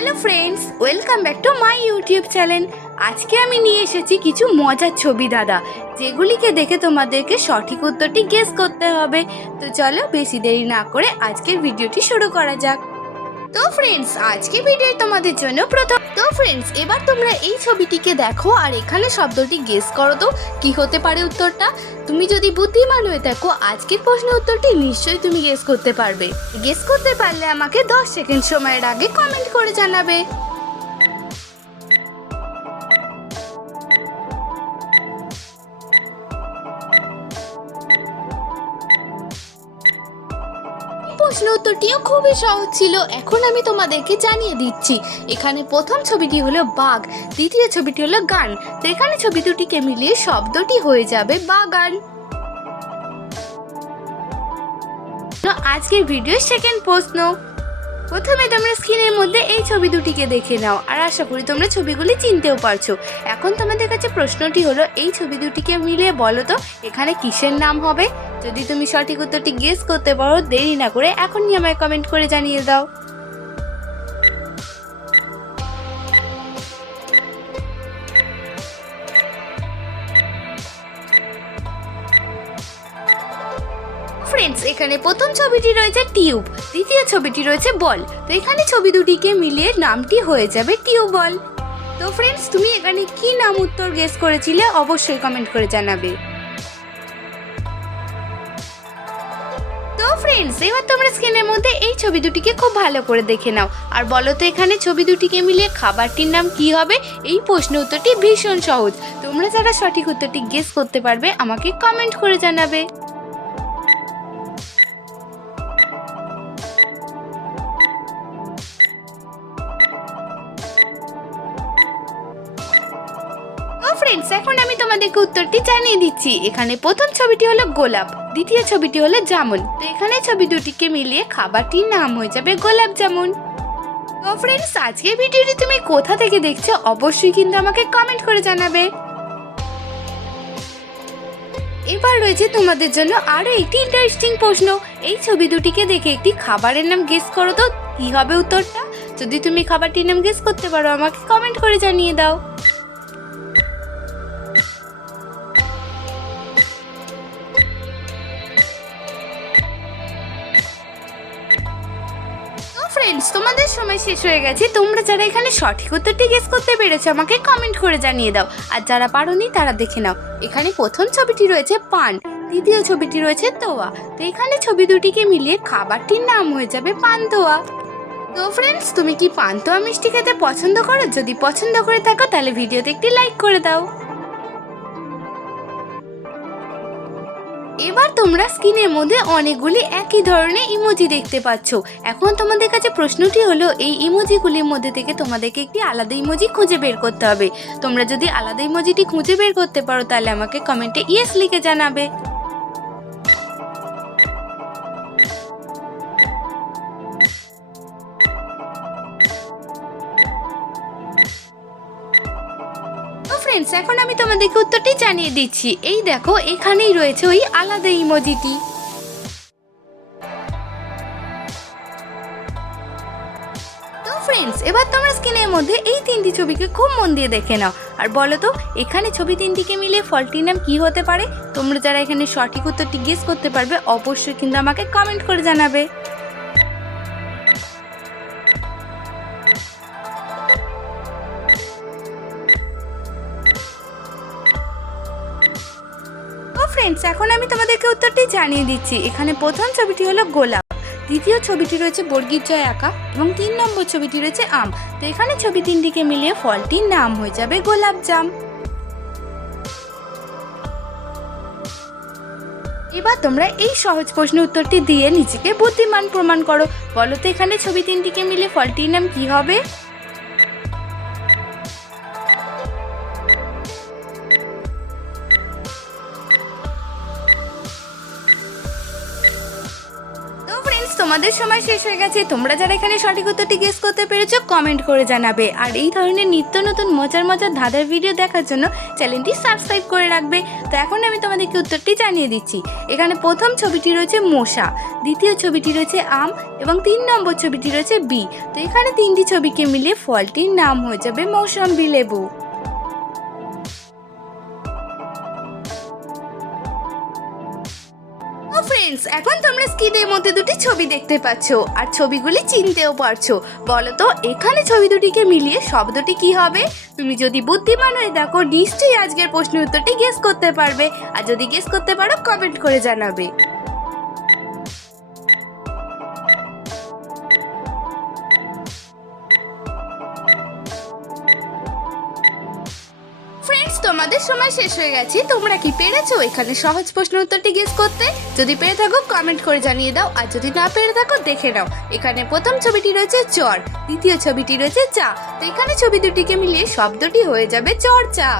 Hello friends welcome back to my YouTube channel আজকে আমি নিয়ে এসেছি কিছু মজার ছবি, দাদা, যেগুলিকে দেখে তোমাদেরকে সঠিক উত্তরটি গেস করতে হবে। তো চলো বেশি দেরি না করে আজকের ভিডিওটি শুরু করা যাক। তো ফ্রেন্ডস আজকে ভিডিও তোমাদের জন্য প্রথম তো ফ্রেন্ডস এবার তোমরা এই ছবিটিকে দেখো আর এখানে শব্দটি গেস করো তো, কি হতে পারে উত্তরটা? তুমি যদি বুদ্ধিমান হয়ে থাকো, আজকের প্রশ্নের উত্তরটি নিশ্চয়ই তুমি গেস করতে পারবে। গেস করতে পারলে আমাকে 10 সেকেন্ড সময়ের আগে কমেন্ট করে জানাবে। প্রশ্ন উত্তরটিও খুবই সহজ ছিল। এখন আমি তোমাদেরকে জানিয়ে দিচ্ছি। এখানে প্রথম ছবিটি হলো বাঘ, দ্বিতীয় ছবিটি হলো গান। তো এখানে ছবি দুটিকে মিলিয়ে শব্দটি হয়ে যাবে বাগান। তো আজকের ভিডিও সেকেন্ড প্রশ্ন। প্রথমে তোমরা স্ক্রিনের মধ্যে এই ছবি দুটিকে দেখে নাও, আর আশা করি তোমরা ছবিগুলি চিনতেও পারছ। এখন তোমাদের কাছে প্রশ্নটি হলো, এই ছবি দুটিকে মিলিয়ে বলো তো, এখানে কিসের নাম হবে? যদি তুমি সঠিক উত্তরটি গেস করতে পারো, দেরি না করে এখনই আমায় কমেন্ট করে জানিয়ে দাও। ফ্রেন্ডস এখানে প্রথম ছবিটি রয়েছে টিউব, দ্বিতীয় ছবিটি রয়েছে বল। তো এখানে ছবি দুটিকে মিলিয়ে নামটি হয়ে যাবে টিউব বল। তো ফ্রেন্ডস তুমি এখানে কি নাম উত্তর গেস করেছিলে অবশ্যই কমেন্ট করে জানাবে। তো ফ্রেন্ডস এবার তোমরা স্ক্রিনের মধ্যে এই ছবি দুটিকে খুব ভালো করে দেখে নাও। আর বলো তো এখানে ছবি দুটিকে মিলিয়ে খাবারটির নাম কি হবে? এই প্রশ্ন উত্তরটি ভীষণ সহজ। তোমরা যারা সঠিক উত্তরটি গেস করতে পারবে, আমাকে কমেন্ট করে জানাবে। ফ্রেন্ডস এখন আমি তোমাদেরকে উত্তরটি জানিয়ে দিচ্ছি। এখানে প্রথম ছবিটি হলো গোলাপ, দ্বিতীয় ছবিটি হলো জামুন। তো এখানে ছবি দুটিকে মিলিয়ে খাবারটির নাম হয়ে যাবে গোলাপ জামুন। তো ফ্রেন্ডস আজকের ভিডিওটি তুমি কোথা থেকে দেখছ অবশ্যই কিন্তু আমাকে কমেন্ট করে জানাবে। এবার রয়েছে তোমাদের জন্য আরও একটি ইন্টারেস্টিং প্রশ্ন। এই ছবি দুটিকে দেখে একটি খাবারের নাম গেস করো তো, কি হবে উত্তরটা? যদি তুমি খাবারটির নাম গেস করতে পারো, আমাকে কমেন্ট করে জানিয়ে দাও। ফ্রেন্ডস তোমাদের সময় শেষ হয়ে গেছে। তোমরা যারা এখানে সঠিক উত্তরটি গেস করতে পেরেছ, আমাকে কমেন্ট করে জানিয়ে দাও। আর যারা পারোনি, তারা দেখে নাও। এখানে প্রথম ছবিটি রয়েছে পান, দ্বিতীয় ছবিটি রয়েছে তোয়া। তো এখানে ছবি দুটিকে মিলিয়ে খাবারটির নাম হয়ে যাবে পান্তোয়া তো ফ্রেন্ডস তুমি কি পান্তোয়া মিষ্টি খেতে পছন্দ করো? যদি পছন্দ করে থাকো, তাহলে ভিডিওতে একটি লাইক করে দাও। এবার তোমরা স্ক্রিনের মধ্যে অনেকগুলি একই ধরনের ইমোজি দেখতে পাচ্ছ। এখন তোমাদের কাছে প্রশ্নটি হলো, এই ইমোজিগুলির মধ্যে থেকে তোমাদেরকে একটি আলাদা ইমোজি খুঁজে বের করতে হবে। তোমরা যদি আলাদা ইমোজিটি খুঁজে বের করতে পারো, তাহলে আমাকে কমেন্টে ইয়েস লিখে জানাবে। ফ্রেন্ডস এখন আমি তোমাদেরকে উত্তরটি জানিয়ে দিচ্ছি। এই দেখো, এখানেই রয়েছে ওই আলাদা ইমোজিটি ফ্রেন্ডস এবার তোমার স্ক্রিনের মধ্যে এই তিনটি ছবিকে খুব মন দিয়ে দেখে নাও। আর বলো তো, এখানে ছবি তিনটিকে মিলে ফলটির নাম কি হতে পারে? তোমরা যারা এখানে সঠিক উত্তরটি গেস করতে পারবে, অবশ্যই কিন্তু আমাকে কমেন্ট করে জানাবে। ফ্রেন্ডস এখন আমি তোমাদেরকে উত্তরটি জানিয়ে দিচ্ছি। এখানে প্রথম ছবিটি হলো গোলাপ, দ্বিতীয় ছবিটি রয়েছে বর্গীর জয় আঁকা এবং তিন নম্বর ছবিটি রয়েছে আম। তো এখানে ছবি তিনটিকে মিলিয়ে ফলটির নাম হয়ে যাবে গোলাপ জাম। এবার তোমরা এই সহজ প্রশ্নের উত্তরটি দিয়ে নিজেকে বুদ্ধিমান প্রমাণ করো। বলো তো এখানে ছবি তিনটিকে মিলে ফলটির নাম কি হবে? তোমাদের সময় শেষ হয়ে গেছে। তোমরা যারা এখানে সঠিক উত্তরটি গেস করতে পেরেছ কমেন্ট করে জানাবে। আর এই ধরনের নিত্য নতুন মজার মজার ধাঁধার ভিডিও দেখার জন্য চ্যানেলটি সাবস্ক্রাইব করে রাখবে। তো এখন আমি তোমাদেরকে উত্তরটি জানিয়ে দিচ্ছি। এখানে প্রথম ছবিটি রয়েছে মশা, দ্বিতীয় ছবিটি রয়েছে আম এবং তিন নম্বর ছবিটি রয়েছে বি। তো এখানে তিনটি ছবিকে মিলিয়ে ফলটির নাম হয়ে যাবে মৌসম্বি লেবু। ফ্রেন্ডস এখন তোমরা স্ক্রিনের মধ্যে দুটি ছবি দেখতে পাচ্ছ, আর ছবিগুলি চিনতেও পারছ। বলো তো এখানে ছবি দুটিকে মিলিয়ে শব্দটি কি হবে? তুমি যদি বুদ্ধিমান হয়ে দেখো, নিশ্চয়ই আজকের প্রশ্ন উত্তরটি গেস করতে পারবে। আর যদি গেস করতে পারো কমেন্ট করে জানাবে। তোমাদের সময় শেষ হয়ে গেছে। তোমরা কি পেরেছ? এখানে সহজ প্রশ্ন উত্তরটি গেস করতে। যদি পেরে থাকো কমেন্ট করে জানিয়ে দাও। আর যদি না পেরে থাকো, দেখে নাও। এখানে প্রথম ছবিটি রয়েছে চর। দ্বিতীয় ছবিটি রয়েছে চা। তো এখানে ছবি দুটিকে মিলিয়ে শব্দটি হয়ে যাবে চর চা